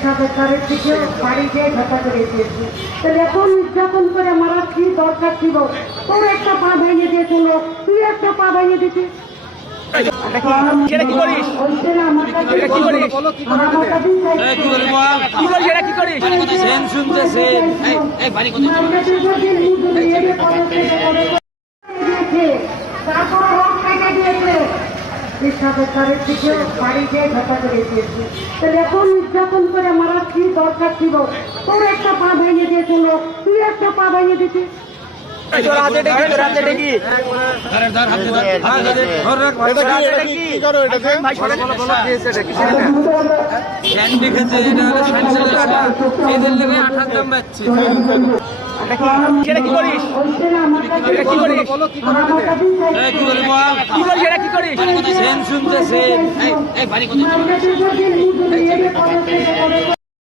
স্বাদের দিকে বাড়িতে ঢোকা করে দিয়েছি। তাহলে এখন উদযাপন করে মারা কি দরকার ছিল? তোর একটা পা ভেঙে দিয়েছিল, তুই একটা পা ভেঙে দিচ্ছিস। সরকারের দিকে বাড়িতে ঢোকা করে দিয়েছি। তাহলে এখন উদযাপন করে মারা কি দরকার ছিল? তোর একটা পা ভেঙে দিয়েছিল, তুই একটা পা ভেঙে দিচ্ছিস। সেটা কি করিস? এটা কি করিস? কি করিস? সেন শুনতেছে।